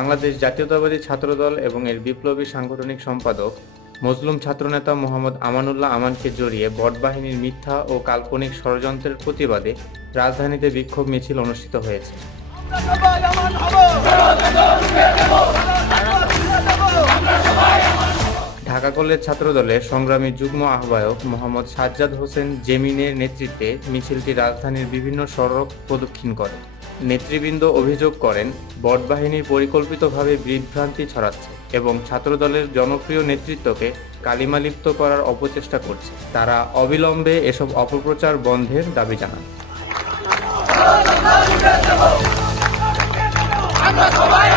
বাংলাদেশ জাতীয়তাবাদী ছাত্রদল এবং এর বিপ্লবী সাংগঠনিক সম্পাদক মজলুম ছাত্রনেতা মোহাম্মদ আমানুল্লাহ আমানকে জড়িয়ে বটবাহিনীর মিথ্যা ও কাল্পনিক ষড়যন্ত্রের প্রতিবাদে রাজধানীতে বিক্ষোভ মিছিল অনুষ্ঠিত হয়েছে। ঢাকা কলেজ ছাত্রদলের সংগ্রামী যুগ্ম আহ্বায়ক মোহাম্মদ সাজ্জাদ হোসেন জেমিনের নেতৃত্বে মিছিলটি রাজধানীর বিভিন্ন সড়ক প্রদক্ষিণ করে। নেতৃবৃন্দ অভিযোগ করেন, বটবাহিনী পরিকল্পিতভাবে বিভ্রান্তি ছড়াচ্ছে এবং ছাত্রদলের জনপ্রিয় নেতৃত্বকে কালিমালিপ্ত করার অপচেষ্টা করছে। তারা অবিলম্বে এসব অপপ্রচার বন্ধের দাবি জানান। আমরা সবাই